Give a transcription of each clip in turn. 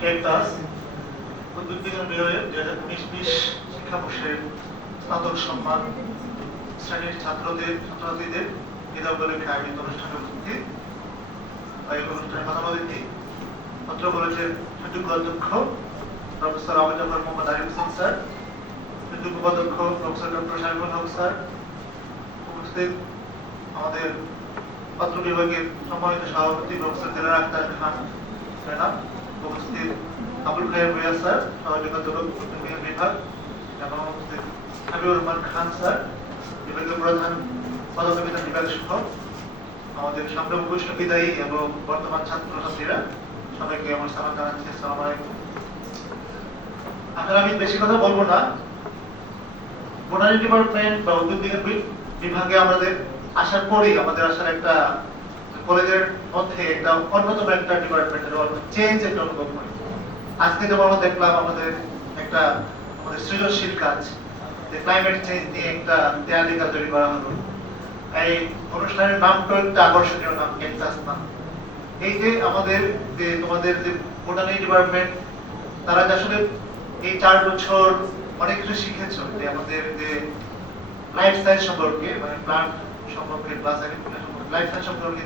Campus উদ্ভিদ বিজ্ঞান বিভাগের 2019-20 শিক্ষাবর্ষের স্নাতক সম্মান শ্রেণীর ছাত্রছাত্রীদের বিদায় উপলক্ষে আয়োজিত অনুষ্ঠানে উপস্থিত এই অনুষ্ঠানে প্রধান অতিথি পত্র কলেজের সুযোগ্য অধ্যক্ষ প্রফেসর আবু জাফর মোহাম্মদ আরিফ হোসেন স্যার, সুযোগ্য উপাধ্যক্ষ প্রফেসর ডক্টর শামীমুল হক স্যার, উপস্থিত আমাদের পত্র বিভাগের সম্মানিত সভাপতি প্রফেসর দিলারা আক্তার খান ম্যাডাম, উপস্থিত আবুল খায়ের ভূঁইয়া স্যার, সহযোগী অধ্যাপক বিভাগ, এবং উপস্থিত হাবিবুর রহমান খান স্যার, বিভাগীয় প্রধান পদার্থবিজ্ঞান বিভাগ সহ আমাদের সামনে উপস্থিত বিদায়ী এবং বর্তমান ছাত্রছাত্রীরা, সবাইকে আমার সালাম জানাচ্ছি। আসসালামু আলাইকুম। আসলে আমি বেশি কথা বলবো না। বোটানি ডিপার্টমেন্ট বা উদ্ভিদ বিজ্ঞান বিভাগে আমাদের আসার পরেই আমাদের আসার একটা কলেজের মধ্যে একটা অন্যতম একটা ডিপার্টমেন্টের চেঞ্জ একটা অনুভব হয়। আজকে যেমন আমরা দেখলাম আমাদের একটা আমাদের সৃজনশীল কাজ, যে ক্লাইমেট চেঞ্জ নিয়ে একটা দেয়ালিকা তৈরি করা হলো। এই অনুষ্ঠানের নামটা একটা আকর্ষণীয় নাম, ক্যাকটাস নাম। এই যে আমাদের যে তোমাদের যে বোটানি ডিপার্টমেন্ট, তারা যে আসলে এই 4 বছর অনেক কিছু শিখেছো, যে আমাদের যে লাইফ সায়েন্স সম্পর্কে, মানে প্লান্ট সম্পর্কে, প্লাস লাইফ সায়েন্স সম্পর্কে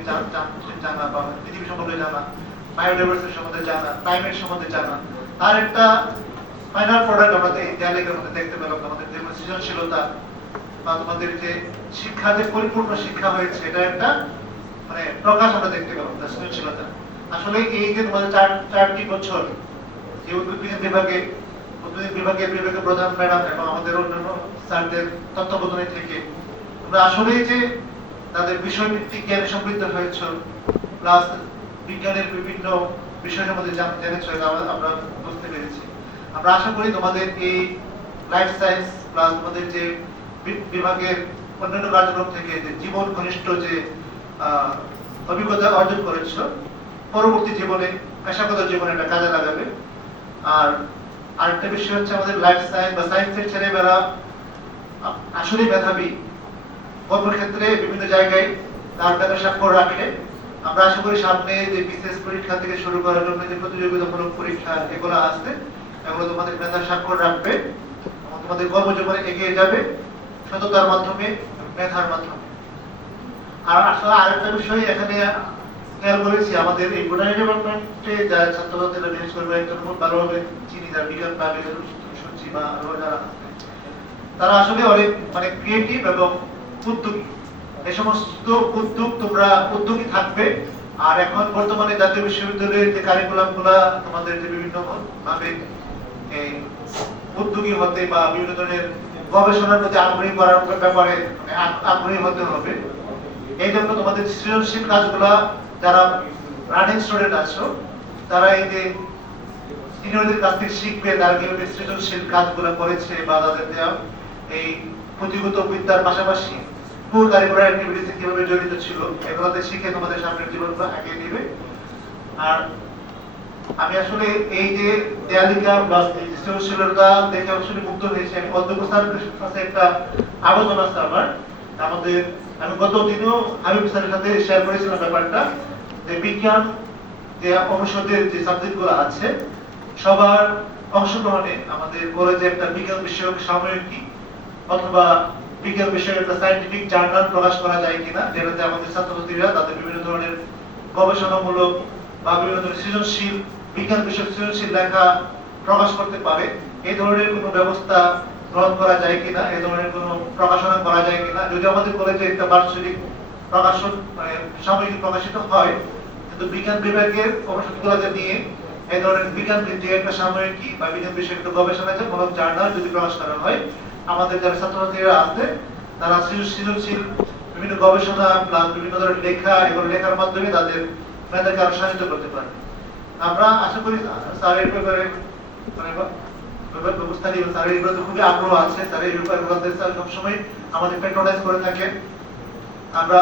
জানা বা পৃথিবী সম্পর্কে জানা, বায়োডাইভার্সিটি সম্বন্ধে জানা, ক্লাইমেট সম্বন্ধে জানা, তার একটা ফাইনাল প্রোডাক্ট আমরা এই দেয়ালের মধ্যে দেখতে পেলাম। আমাদের যে সৃজনশীলতা বা তোমাদের যে শিক্ষা, যে পরিপূর্ণ শিক্ষা হয়েছে, এটা একটা মানে প্রকাশ আমরা দেখতে পেলাম তার সৃজনশীলতা। আসলে এই যে তোমাদের 4টি বছর যে উদ্ভিদ বিভাগের প্রধান ম্যাডাম এবং আমাদের অন্যান্য স্যারদের তত্ত্বাবধানে থেকে আমরা আসলেই যে তাদের বিষয়ভিত্তিক জ্ঞানে সমৃদ্ধ হয়েছে, প্লাস বিজ্ঞানের বিভিন্ন বিষয়ের মধ্যে জেনেছ, আমরা বুঝতে পেরেছি। আমরা আশা করি তোমাদের এই লাইফ সায়েন্স প্লাস তোমাদের যে বিভাগের অন্যান্য কার্যক্রম থেকে যে জীবন ঘনিষ্ঠ যে অভিজ্ঞতা অর্জন করেছ, পরবর্তী জীবনে পেশাগত জীবনে এটা কাজে লাগাবে। আর আরেকটা বিষয় হচ্ছে আমাদের লাইফ সায়েন্স বা সায়েন্সের ছেলেমেয়েরা আসলে মেধাবী, কর্মক্ষেত্রে বিভিন্ন জায়গায় তার মেধার স্বাক্ষর রাখে। আমরা আশা করি সামনে যে বিশেষ পরীক্ষা থেকে শুরু করার জন্য যে প্রতিযোগিতামূলক পরীক্ষা এগুলো আসছে, এগুলো তোমাদের মেধার স্বাক্ষর রাখবে এবং তোমাদের কর্মজীবনে এগিয়ে যাবে সততার মাধ্যমে, মেধার মাধ্যমে। আর আসলে আরেকটা বিষয় এখানে খেয়াল করেছি, আমাদের এই বোটানি ডিপার্টমেন্টে যারা ছাত্রছাত্রীরা বিশেষ করে একজন খুব ভালোভাবে চিনি, যারা বিজ্ঞান ক্লাবে শুনছি বা আরো যারা আছে, তারা আসলে অনেক মানে ক্রিয়েটিভ এবং উদ্যোগী। এই সমস্ত তোমরা উদ্যোগী থাকবে। আর এখন বর্তমানে জাতীয় বিশ্ববিদ্যালয়ের যে কারিকুলাম গুলা তোমাদের যে বিভিন্ন ভাবে উদ্যোগী হতে বা বিভিন্ন ধরনের গবেষণার প্রতি আগ্রহী করার ব্যাপারে আগ্রহী হতে হবে। এই জন্য তোমাদের সৃজনশীল কাজগুলা, যারা রানিং স্টুডেন্ট আছো, তারা এই যে সিনিয়রদের কাছ থেকে শিখবে তারা কিভাবে সৃজনশীল কাজগুলো করেছে বা তাদের দেওয়া এই পুঁথিগত বিদ্যার পাশাপাশি কোর কারিকুলার অ্যাক্টিভিটিতে কিভাবে জড়িত ছিল, এগুলোতে শিখে তোমাদের সামনের জীবনটা এগিয়ে দিবে। আর আমি আসলে এই যে দেয়ালিকা প্লাস সৃজনশীলতা দেখে আসলে মুগ্ধ হয়েছি। আমি অধ্যক্ষ স্যারের কাছে একটা আবেদন আছে আমার। আমি গত দিনও হাবিব স্যারের সাথে শেয়ার করেছিলাম ব্যাপারটা, যে বিজ্ঞান যে অনুষদের যে সাবজেক্টগুলো আছে, সবার অংশগ্রহণে আমাদের কলেজে একটা বিজ্ঞান বিষয়ক সাময়িকী অথবা বিজ্ঞান বিষয়ক একটা সায়েন্টিফিক জার্নাল প্রকাশ করা যায় কিনা, যেটাতে আমাদের ছাত্রছাত্রীরা তাদের বিভিন্ন ধরনের গবেষণামূলক বা বিভিন্ন ধরনের সৃজনশীল বিজ্ঞান বিষয়ক সৃজনশীল লেখা প্রকাশ করতে পারে। এই ধরনের কোনো ব্যবস্থা গ্রহণ করা যায় কিনা, এই ধরনের কোনো প্রকাশনা করা যায় কিনা। যদি আমাদের কলেজে একটা বার্ষিক প্রকাশন মানে সাময়িকী প্রকাশিত হয়, কিন্তু বিজ্ঞান বিভাগের অনুষদগুলোকে নিয়ে এই ধরনের বিজ্ঞান ভিত্তিক একটা সাময়িকী বা বিজ্ঞান বিষয়ক একটা গবেষণামূলক জার্নাল যদি প্রকাশ করা হয়, আমাদের যারা ছাত্রছাত্রীরা আছে তারা সৃজনশীল বিভিন্ন গবেষণা প্লাস বিভিন্ন ধরনের লেখা, এগুলো লেখার মাধ্যমে তাদের মেধাকে আরো সাহায্য করতে পারে। আমরা আশা করি স্যারের ব্যাপারে মানে ব্যবস্থা নিয়ে স্যারের ব্যাপারে খুবই আগ্রহ আছে। স্যার এই ব্যাপারে স্যার সবসময় আমাদের প্যাট্রোনাইজ করে থাকেন। আমরা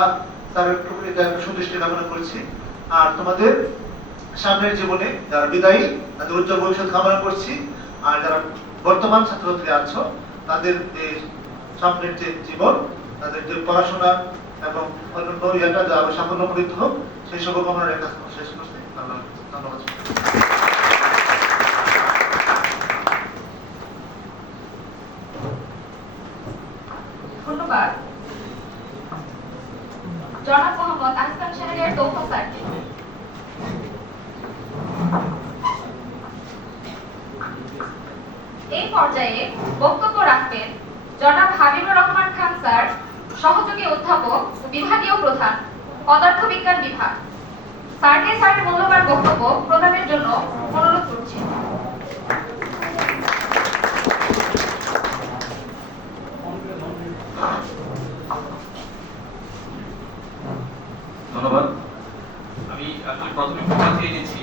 স্যারের সুদৃষ্টি কামনা করছি। আর তোমাদের সামনের জীবনে যারা বিদায়ী, তাদের উজ্জ্বল ভবিষ্যৎ কামনা করছি। আর যারা বর্তমান ছাত্রছাত্রী আছো, তাদের যে সামনের যে জীবন, তাদের যে পড়াশোনা এবং অন্যান্য ইয়াটা যা সাফল্যমণ্ডিত হোক, সেই শুভকামনা রেখে শেষ করছি। ধন্যবাদ। পর্যায়ে বক্তব্য রাখবেন জনাব হাবিবুর রহমান খান স্যার, সহযোগী অধ্যাপক ও বিভাগীয় প্রধান, পদার্থবিজ্ঞান বিভাগ। স্যারকে স্যারের মূল্যবান বক্তব্য প্রদানের জন্য অনুরোধ করছি। ধন্যবাদ। আমি আসলে প্রথমে বলতে চেয়েছি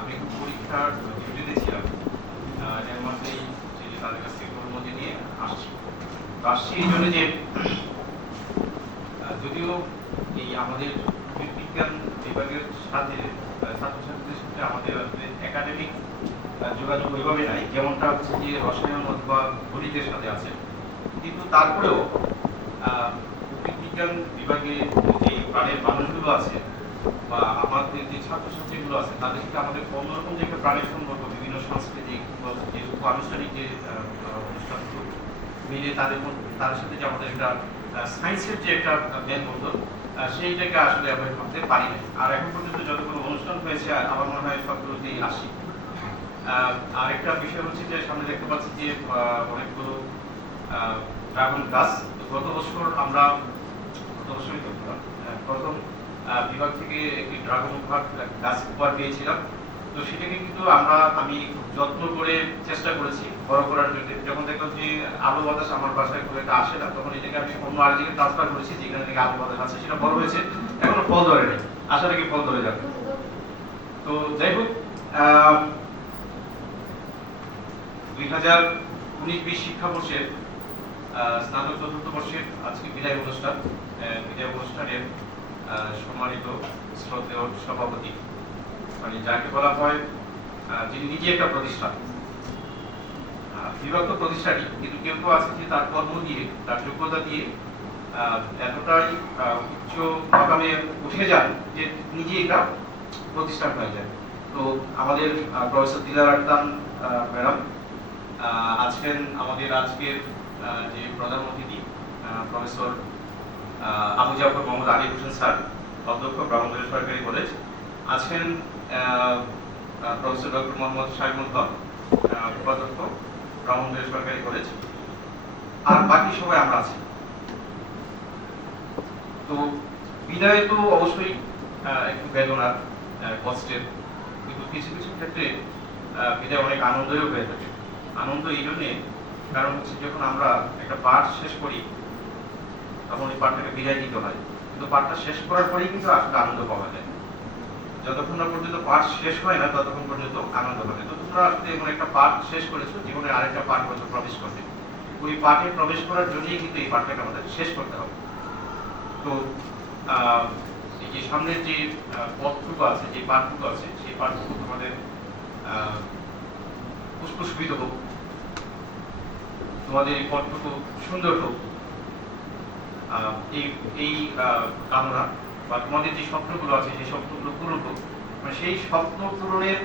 আমি পরীক্ষার ডিউটিতে ছিলাম, এর মধ্যেই তাদের কাছ থেকে অনুমতি নিয়ে আসছি এই জন্য যে যদিও এই আমাদের বিজ্ঞান বিভাগের সাথে ছাত্রছাত্রীদের সাথে আমাদের আসলে একাডেমিক যোগাযোগ ওইভাবে নাই, যেমনটা হচ্ছে যে রসায়ন অথবা গণিতের সাথে আছে, কিন্তু তারপরেও বিজ্ঞান বিভাগে যে প্রাণের মানুষগুলো আছে বা আমাদের যে ছাত্রছাত্রীগুলো আছে তাদের সাথে আমাদের অন্যরকম যে একটা প্রাণের সম্পর্ক, বিভিন্ন সাংস্কৃতিক যে আনুষ্ঠানিক যে অনুষ্ঠানগুলো মিলে তাদের সাথে যে আমাদের একটা সায়েন্সের যে একটা মেলবন্ধন, সেইটাকে আসলে আমরা ভাবতে পারি না। আর এখন পর্যন্ত যতগুলো অনুষ্ঠান হয়েছে আমার মনে হয় সবগুলোতেই আসি। আরেকটা বিষয় হচ্ছে যে সামনে দেখতে পাচ্ছি যে অনেকগুলো ড্রাগন গাছ। গত বছর আমরা প্রথম বিভাগ থেকে একটি ড্রাগন গাছ উপহার পেয়েছিলাম। তো সেটাকে কিন্তু আমি খুব যত্ন করে চেষ্টা করেছি বড় করার জন্য। যখন দেখলাম যে আলো বাতাস আমার বাসায় খুব একটা আসে না, তখন এটাকে আমি অন্য আরেকদিকে ট্রান্সফার করেছি, যেখানে থেকে আলো বাতাস আছে, সেটা বড় হয়েছে, এখনো ফল ধরে নেই, আশা রাখি ফল ধরে যাবে। তো যাই হোক, 2019-20 শিক্ষাবর্ষের স্নাতক চতুর্থ বর্ষের আজকে বিদায় অনুষ্ঠানের সম্মানিত শ্রদ্ধেয় সভাপতি, মানে যাকে বলা হয় যিনি নিজে একটা প্রতিষ্ঠান, বিভক্ত প্রতিষ্ঠানই, কিন্তু কেউ কেউ আছে যে তার কর্ম দিয়ে, তার যোগ্যতা দিয়ে এতটাই উচ্চ মাকামে উঠে যান যে নিজে একটা প্রতিষ্ঠান হয়ে যায়। তো আমাদের প্রফেসর দিলার আক্তার ম্যাডাম আজকের আজকের যে প্রধান অতিথি প্রফেসর আবু জাফর মোহাম্মদ আলী হোসেন স্যার, অধ্যক্ষ ব্রাহ্মণবাড়িয়া সরকারি কলেজ, আছেন প্রফেসর ডক্টর মোহাম্মদ শাইমুল হক, উপাধ্যক্ষ ব্রাহ্মণবাড়িয়া সরকারি কলেজ, আর বাকি সবাই আমরা আছি। তো বিদায় তো অবশ্যই একটু বেদনার, কষ্টের, কিন্তু কিছু কিছু ক্ষেত্রে বিদায় অনেক আনন্দও হয়ে থাকে। আনন্দ এই জন্যে কারণ হচ্ছে যখন আমরা একটা পাঠ শেষ করি তখন ওই পাঠটাকে বিদায় দিতে হয়, কিন্তু পাঠটা শেষ করার পরেই কিন্তু আসলে আনন্দ পাওয়া যায়। যতক্ষণ না পর্যন্ত পাঠ শেষ হয় না ততক্ষণ পর্যন্ত আনন্দ হবে। তো তোমরা আসলে এমন একটা পাঠ শেষ করেছো, জীবনে আরেকটা পাঠ হয়তো প্রবেশ করবে, ওই পাঠে প্রবেশ করার জন্যই কিন্তু এই পাঠটাকে আমাদের শেষ করতে হবে। তো এই যে সামনের যে পথটুকু আছে, যে পাঠটুকু আছে, সেই পাঠটুকু তোমাদের পুষ্পশোভিত হোক, তোমাদের এই পথটুকু সুন্দর হোক, এই কামনা, বা তোমাদের যে স্বপ্নগুলো আছে সেই স্বপ্নগুলো পূরণ হোক। মানে সেই স্বপ্ন পূরণের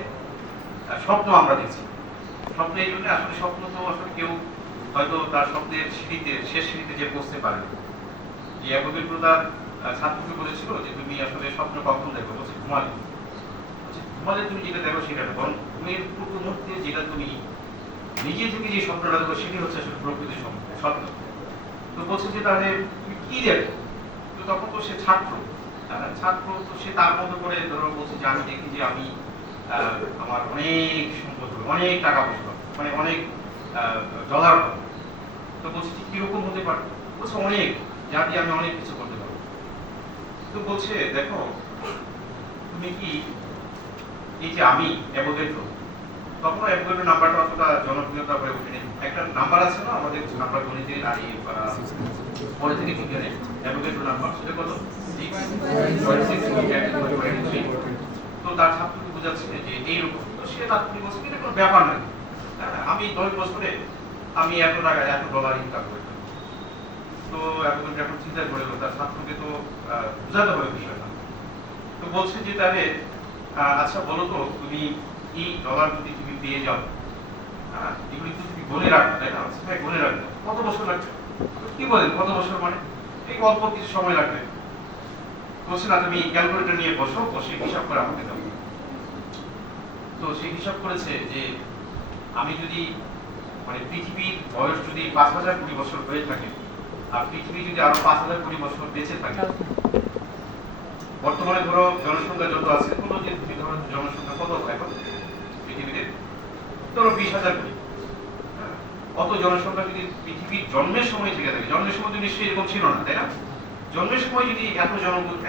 স্বপ্ন আমরা দেখছি। স্বপ্ন এই জন্য, আসলে স্বপ্ন তো আসলে কেউ হয়তো তার স্বপ্নের সিঁড়িতে, শেষ সিঁড়িতে যে পৌঁছতে পারে। যে একবির তার ছাত্রকে বলেছিল যে তুমি আসলে স্বপ্ন কখন দেখো, বলছে ঘুমালে। ঘুমালে তুমি যেটা দেখো সেটা না, বরং ঘুমের পূর্ব মুহূর্তে যেটা তুমি নিজে থেকে যে স্বপ্নটা দেখো সেটি হচ্ছে আসলে প্রকৃত স্বপ্ন। তো বলছে যে তাহলে তুমি কি দেখো? তো তখন তো সে ছাত্র, তো সে তার মতো করে ধরো বলছে যে আমি দেখি যে আমি আমার অনেক সম্পদ হবে, অনেক টাকা পয়সা, মানে অনেক ডলার হবে। তো বলছে যে কিরকম হতে পারে? বলছে অনেক, যা দিয়ে আমি অনেক কিছু করতে পারবো। তো বলছে দেখো তুমি কি এই যে আমি অ্যাভোগাড্রো, তখন অ্যাভোগাড্রো নাম্বারটা অতটা জনপ্রিয়তা হয়ে ওঠেনি। একটা নাম্বার আছে না আমাদের নাম্বার গণিতের আর এই পরে থেকে বিজ্ঞানে অ্যাভোগাড্রো নাম্বার, সেটা কত? 6.6. তো তার ছাত্রকে বোঝাচ্ছে যে এইরকম। তো সে ছাত্রী বলছে এটা কোনো ব্যাপার না, আমি 10 বছরে আমি এত টাকা এত ডলার ইনকাম করি। তো এখন যখন চিন্তা করে তার ছাত্রকে তো বোঝাতে হবে বিষয়টা। তো বলছে যে তাহলে আচ্ছা বলো তো তুমি এই ডলার যদি তুমি পেয়ে যাও, এগুলি তো তুমি গনে রাখবে, তাই না? হ্যাঁ গনে রাখবে। কত বছর লাগবে? কি বলেন কত বছর? মানে এই অল্প কিছু সময় লাগবে। বলছে না তুমি ক্যালকুলেটর নিয়ে বসে হিসাব করে আমাকে দাও। তো সে হিসাব করেছে যে আমি যদি মানে পৃথিবীর বয়স যদি 5,000 কোটি বছর হয়ে থাকে আর পৃথিবী যদি আরো 5,000 কোটি বছর বেঁচে থাকে, বর্তমানে ধরো জনসংখ্যা যত আছে, কোনো যে তুমি ধরো জনসংখ্যা কত এখন পৃথিবীতে, ধরো 20,000 কোটি। অত জনসংখ্যা যদি পৃথিবীর জন্মের সময় থেকে থাকে, জন্মের সময় তো নিশ্চয়ই এরকম ছিল না, তাই না? জন্মের সময় যদি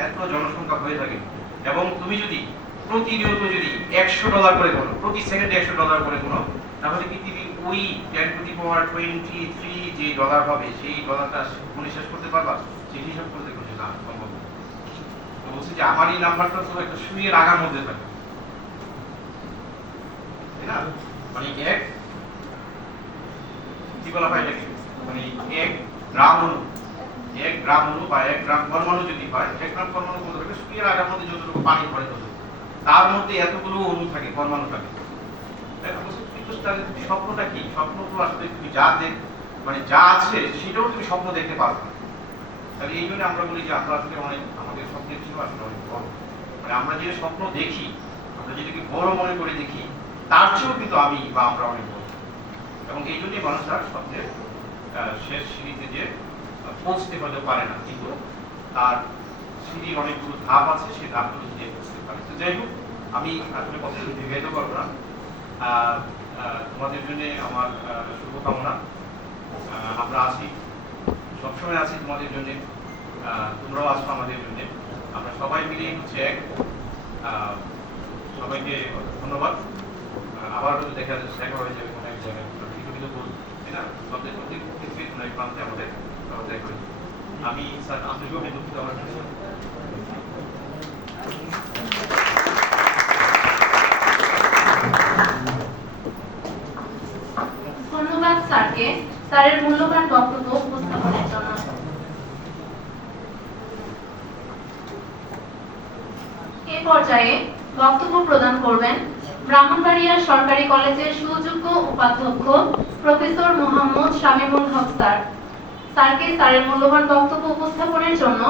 এত জনসংখ্যা হয়ে থাকে এবং তুমি যদি প্রতিনিয়ত যদি $100 করে কোনো প্রতি সেকেন্ডে $100 করে কোনো, তাহলে পৃথিবী ওই 10 to the power 23 যে ডলার হবে সেই ডলারটা গুণে শেষ করতে পারবা? সেই হিসাব করতে করতে না সম্ভব। তো বলছি যে আমার এই নাম্বারটা তো একটা সুইয়ের আগার মধ্যে থাকে, তাই না? মানে এক কি বলা হয় এটাকে, মানে 1 গ্রাম অণু বা 1 গ্রাম পরমাণু যদি হয়, 1 গ্রাম পরমাণু কত থাকে? সুইয়ের আগার মধ্যে যতটুকু পানি পড়ে ততটুকু, তার মধ্যে এতগুলো অণু থাকে, পরমাণু থাকে। স্বপ্নটা কি? স্বপ্ন তো আসলে তুমি মানে যা আছে সেটাও তুমি স্বপ্ন দেখতে পারবে না। তাহলে এই জন্য আমরা বলি যে আমরা আসলে অনেক, আমাদের স্বপ্নের ছিল আসলে অনেক বড়। মানে আমরা যে স্বপ্ন দেখি, আমরা যেটাকে বড় মনে করে দেখি, তার চেয়েও কিন্তু আমি বা আমরা অনেক বড়। এবং এই জন্যই মানুষরা স্বপ্নের শেষ সিঁড়িতে যে পৌঁছতে হতে পারে না, কিন্তু তার সিঁড়ির অনেকগুলো ধাপ আছে, সেই ধাপগুলো দিয়ে পৌঁছতে পারে। তো যাই হোক, আমি আসলে কথা দীর্ঘায়িত করবো না। তোমাদের জন্য আমার শুভকামনা। আমরা আছি, সবসময় আছি তোমাদের জন্য, তোমরাও আছো আমাদের জন্য। আমরা সবাই মিলেই হচ্ছে এক। সবাইকে ধন্যবাদ। আবার হয়তো দেখা হয়ে যাবে কোনো এক জায়গায়, কিন্তু বলবো তাই না? সবচেয়ে পৃথিবীর কোনো এক প্রান্তে আমাদের দেখা হয়ে যাবে। আমি স্যার আন্তরিকভাবে দুঃখিত আমার ধন্যবাদ স্যারকে স্যারের মূল্যবান বক্তব্য উপস্থাপনের জন্য। এ পর্যায়ে বক্তব্য প্রদান করবেন ব্রাহ্মণবাড়িয়া সরকারি কলেজের সুযোগ্য উপাধ্যক্ষ প্রফেসর মোহাম্মদ শামীমুল হক স্যার। স্যারকে স্যারের মূল্যবান বক্তব্য উপস্থাপনের জন্য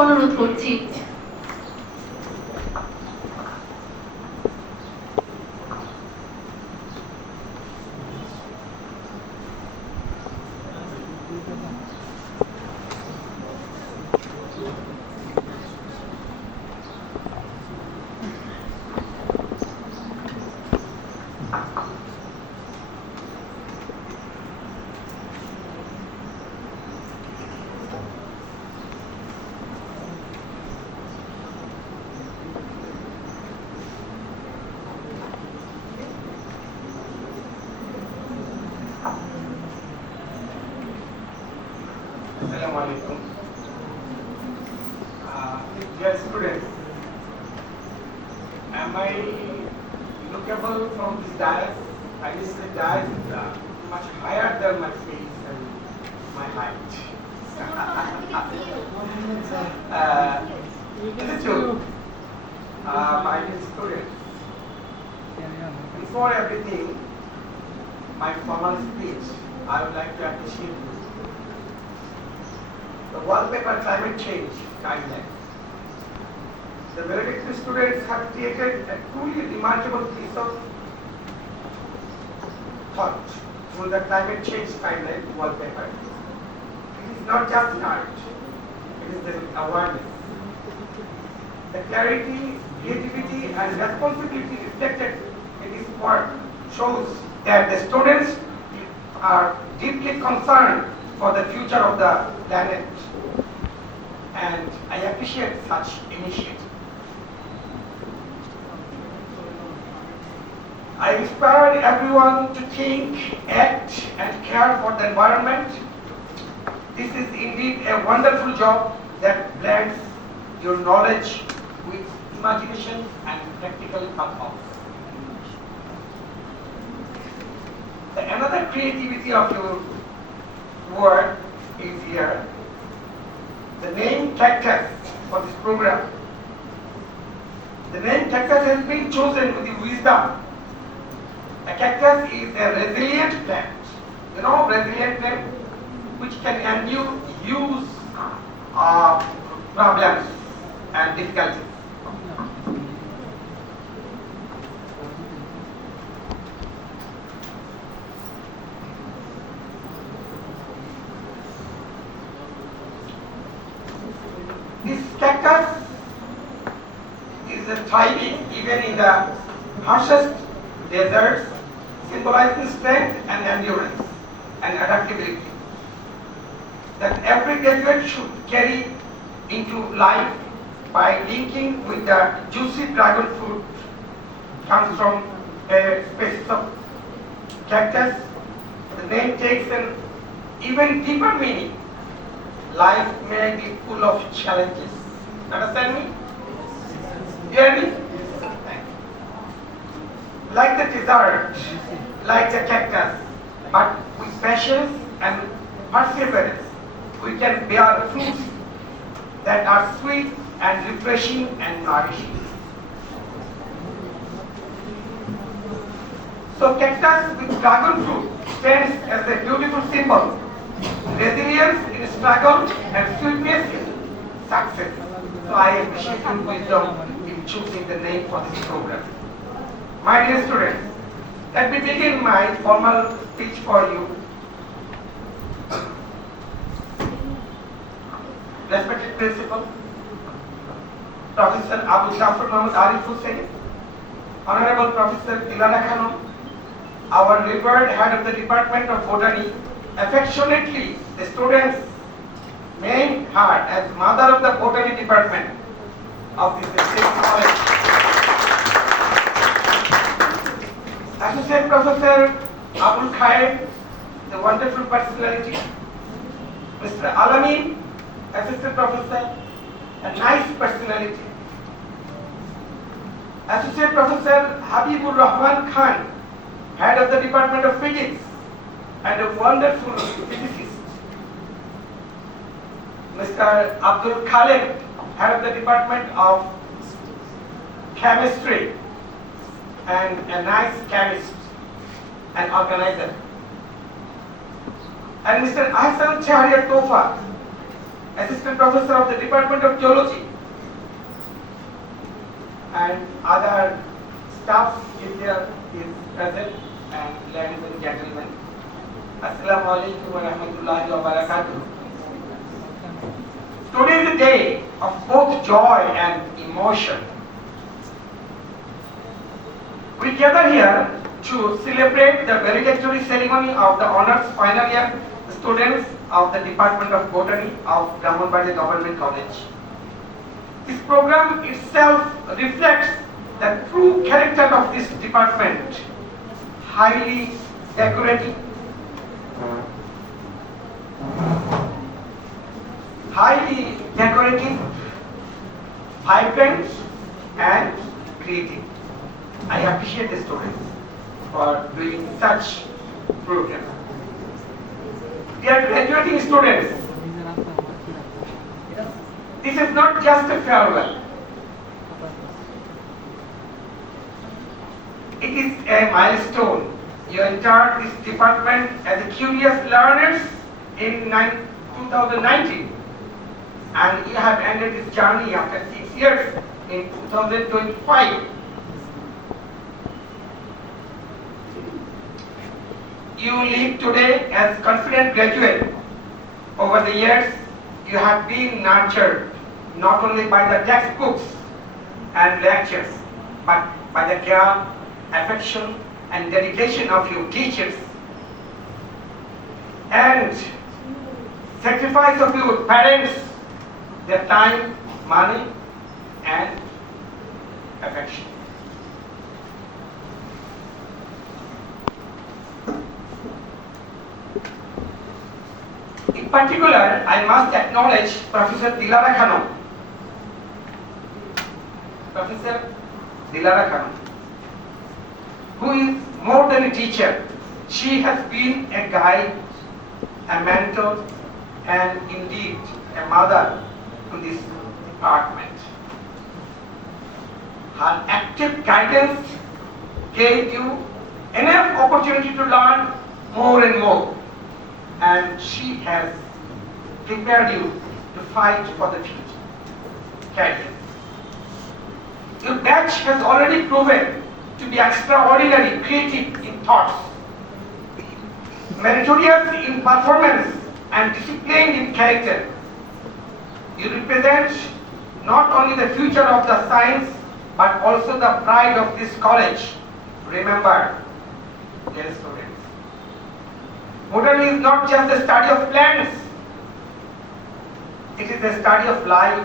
অনুরোধ করছি। Assalamu alaikum. Dear students, am I lookable from this dais? I guess the dais is much higher than my face and my height. Is it true? My dear students, before everything, my formal speech, I would like to appreciate you. The wallpaper climate change guideline. The valedictory students have created a truly remarkable piece of thought through the climate change guideline wallpaper. It is not just an art, it is an awareness. The clarity, creativity and responsibility reflected in this work shows that the students are deeply concerned for the future of the planet, and I appreciate such initiative. I inspire everyone to think, act and care for the environment. This is indeed a wonderful job that blends your knowledge with imagination and practical purpose. Another creativity of your work is here. The name cactus for this program. The name cactus has been chosen with the wisdom. A cactus is a resilient plant. You know, resilient plant which can endure huge problems and difficulties. thriving even in the harshest deserts, symbolizing strength and endurance and adaptability that every graduate should carry into life by linking with the juicy dragon fruit comes from a species of cactus. The name takes an even deeper meaning. Life may be full of challenges. Understand me? Hear me? Like the desert, like the cactus, but with patience and perseverance, we can bear fruits that are sweet and refreshing and nourishing. So cactus with dragon fruit stands as a beautiful symbol. Resilience in struggle and sweetness in success. So I appreciate your wisdom in choosing the name for this program. My dear students, let me begin my formal speech for you. Respected Principal, Professor Abu Shafir Muhammad Arif Hussain, Honorable Professor Dilara Khanum, our revered head of the Department of Botany, affectionately the students named her as Mother of the Botany Department of this esteemed college. Associate Professor Abul Khair, the wonderful personality. Mr. Alamin, Assistant Professor, a nice personality. Associate Professor Habibur Rahman Khan, Head of the Department of Physics, and a wonderful physicist. Mr. Abdul Khaled, Head of the Department of Chemistry, and a nice chemist and organizer. And Mr. Ahsan Chahriar Tofa, Assistant Professor of the Department of Geology, and other staff is there is present, and ladies and gentlemen, Assalamu alaikum wa rahmatullahi wa barakatuh. Today is a day of both joy and emotion. We gather here to celebrate the valedictory ceremony of the honors final year students of the Department of Botany of Brahmanbaria Government College. This program itself reflects the true character of this department, highly decorative, vibrant, and creative. I appreciate the students for doing such program. Dear graduating students, this is not just a farewell. It is a milestone. You entered this department as curious learners in 2019, and you have ended this journey after 6 years in 2025. You live today as confident graduate. Over the years, you have been nurtured not only by the textbooks and lectures, but by the care, affection, and dedication of your teachers, and sacrifice of your parents, their time, money, and affection. In particular, I must acknowledge Professor Dilara Khanum. Professor Dilara Khanum, who is more than a teacher. She has been a guide, a mentor, and indeed a mother to this department. Her active guidance gave you enough opportunity to learn more and more, and she has prepared you to fight for the future career. Your batch has already proven to be extraordinary, creative in thoughts, meritorious in performance, and disciplined in character. You represent not only the future of the science but also the pride of this college. Remember, dear students, botany is not just the study of plants. It is the study of life.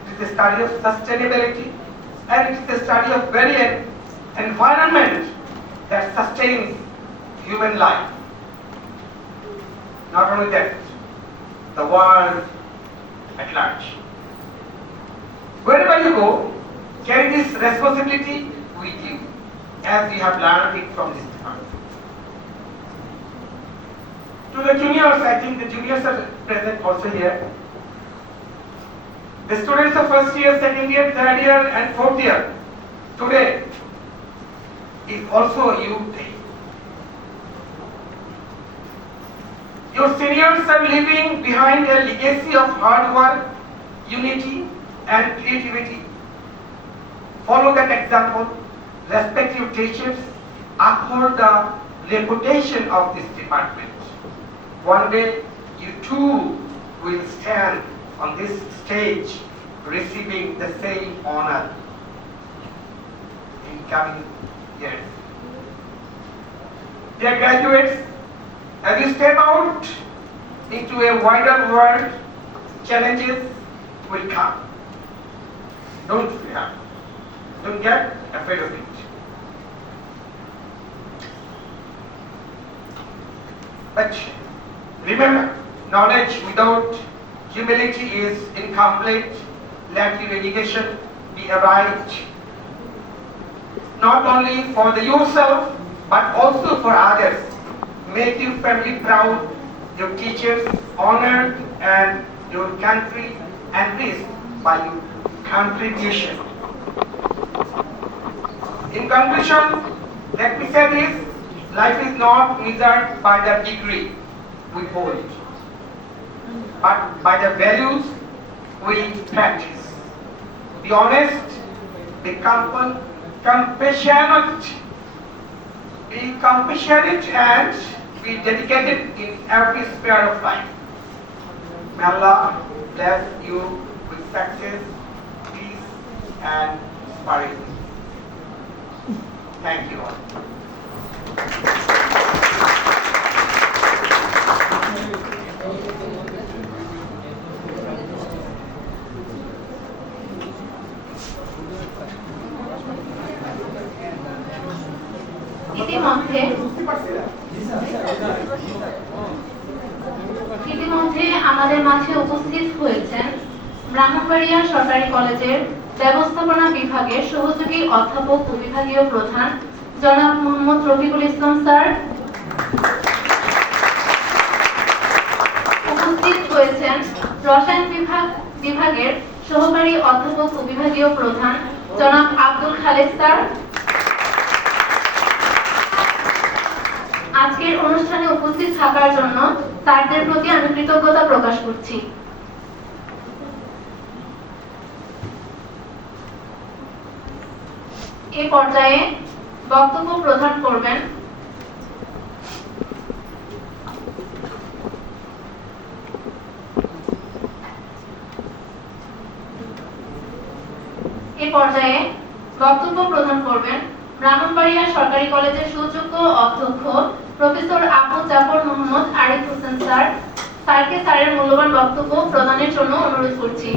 It is the study of sustainability, and it is the study of very environment that sustains human life. Not only that, the world at large. Wherever you go, carry this responsibility with you, as we have learned it from this department. To the juniors, I think the juniors are present also here. The students of first year, second year, third year, and fourth year, today is also you day. Your seniors are leaving behind a legacy of hard work, unity, and creativity. Follow that example, respect your teachers, uphold the reputation of this department. One day, you too will stand on this stage receiving the same honor in coming years. Dear graduates, as you step out into a wider world, challenges will come. Don't fear. Don't get afraid of it. But remember, knowledge without humility is incomplete. Let your education be aright, not only for yourself, but also for others. Make your family proud, your teachers honored, and your country enriched by your contribution. In conclusion, let me say this: life is not measured by the degree we hold, but by the values we practice. Be honest, be compassionate, and be dedicated in every sphere of life. May Allah bless you with success, peace, and prosperity. Thank you all. ইতিমধ্যে আমাদের মাঝে উপস্থিত হয়েছেন ব্রাহ্মণবাড়িয়া সরকারি কলেজের ব্যবস্থাপনা বিভাগের সহযোগী অধ্যাপক ও বিভাগীয় প্রধান জনাব মোহাম্মদ রফিকুল ইসলাম স্যার। উপস্থিত হয়েছেন রসায়ন বিভাগের সহকারী অধ্যাপক ও বিভাগীয় প্রধান জনাব আব্দুল খালেক স্যার। আজকের অনুষ্ঠানে উপস্থিত থাকার জন্য স্যারদের প্রতি আমি কৃতজ্ঞতা প্রকাশ করছি। এই পর্যায়ে বক্তব্য প্রদান করবেন ব্রাহ্মণবাড়িয়া সরকারি কলেজের সুযোগ্য অধ্যক্ষ প্রফেসর আবু জাফর মোহাম্মদ আরিফ হোসেন স্যার। স্যারকে স্যারের মূল্যবান বক্তব্য প্রদানের জন্য অনুরোধ করছি।